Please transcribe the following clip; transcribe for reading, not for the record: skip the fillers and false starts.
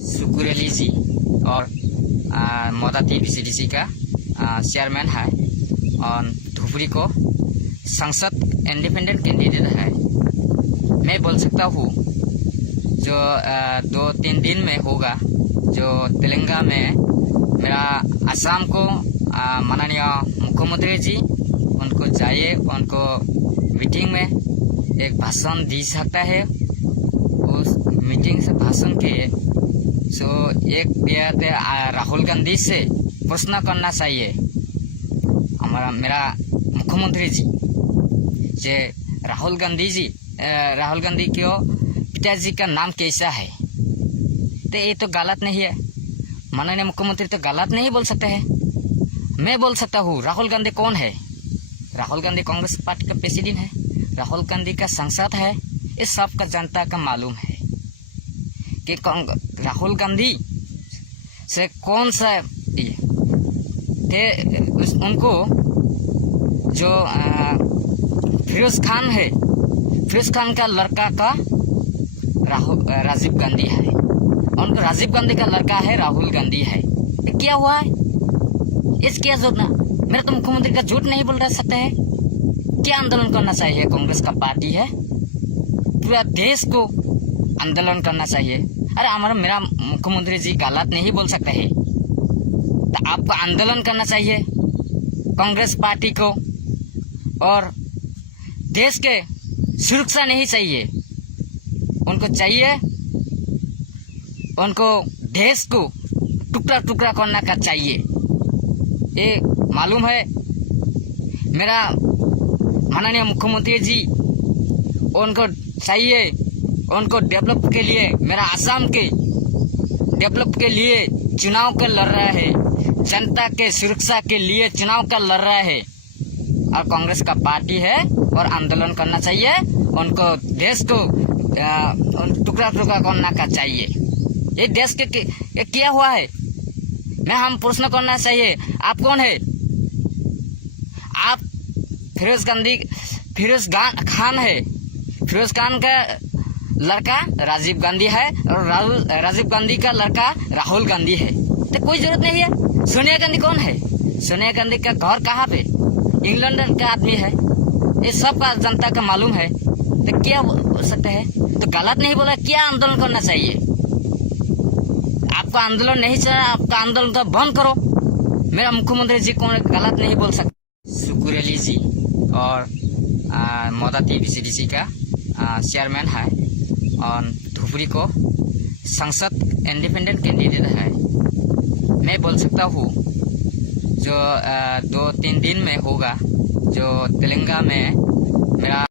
सुकुर अली जी और मोदाती बीसीडीसी का चेयरमैन है और धुबरी को संसद इंडिपेंडेंट कैंडिडेट है। मैं बोल सकता हूँ जो 2-3 दिन में होगा, जो तेलंगाना में मेरा असम को माननीय मुख्यमंत्री जी उनको जाइए, उनको मीटिंग में एक भाषण दी सकता है। उस मीटिंग से भाषण के एक राहुल गांधी से प्रश्न करना चाहिए मेरा मुख्यमंत्री जी जे राहुल गांधी के पिताजी का नाम कैसा है। तो ये तो गलत नहीं है, माननीय मुख्यमंत्री तो गलत नहीं बोल सकते हैं। मैं बोल सकता हूँ राहुल गांधी कौन है। राहुल गांधी कांग्रेस पार्टी का प्रेसिडेंट है, राहुल गांधी का सांसद है। इस सब का जनता का मालूम है कि राहुल गांधी से कौन सा उनको जो फिरोज खान है, फिरोज खान का लड़का का राजीव गांधी है, उनको राजीव गांधी का लड़का है राहुल गांधी है। तो क्या हुआ है, इस क्या झूठ ना, मेरा तो मुख्यमंत्री का झूठ नहीं बोल रह सकते हैं। क्या आंदोलन करना चाहिए, कांग्रेस का पार्टी है, पूरा देश को आंदोलन करना चाहिए। अरे मेरा मुख्यमंत्री जी गलत नहीं बोल सकते हैं, तो आपको आंदोलन करना चाहिए कांग्रेस पार्टी को। और देश के सुरक्षा नहीं चाहिए, उनको चाहिए उनको देश को टुकड़ा टुकड़ा करना का चाहिए। ये मालूम है मेरा माननीय मुख्यमंत्री जी, उनको चाहिए, उनको डेवलप के लिए, मेरा असम के डेवलप के लिए चुनाव का लड़ रहा है, जनता के सुरक्षा के लिए चुनाव का लड़ रहा है। और कांग्रेस का पार्टी है और आंदोलन करना चाहिए, उनको देश को टुकड़ा टुकड़ा करना का चाहिए। ये देश के क्या हुआ है, मैं हम प्रश्न करना चाहिए, आप कौन है। आप फिरोज खान है, फिरोज खान का लड़का राजीव गांधी है और राजीव गांधी का लड़का राहुल गांधी है। तो कोई जरूरत नहीं है। सोनिया गांधी कौन है, सोनिया गांधी का घर कहाँ पे, इंग्लैंड का आदमी है। ये सब का जनता का मालूम है। तो क्या हो सकता है, तो गलत नहीं बोला। क्या आंदोलन करना चाहिए, आपका आंदोलन नहीं चला, आपका आंदोलन का बंद करो। मेरा मुख्यमंत्री जी को गलत नहीं बोल सकते। सुकुर अली जी और मोदाती बीसीडीसी का चेयरमैन है और धुबरी को संसद इंडिपेंडेंट कैंडिडेट है। मैं बोल सकता हूँ जो 2-3 दिन में होगा, जो तेलंगाना में मेरा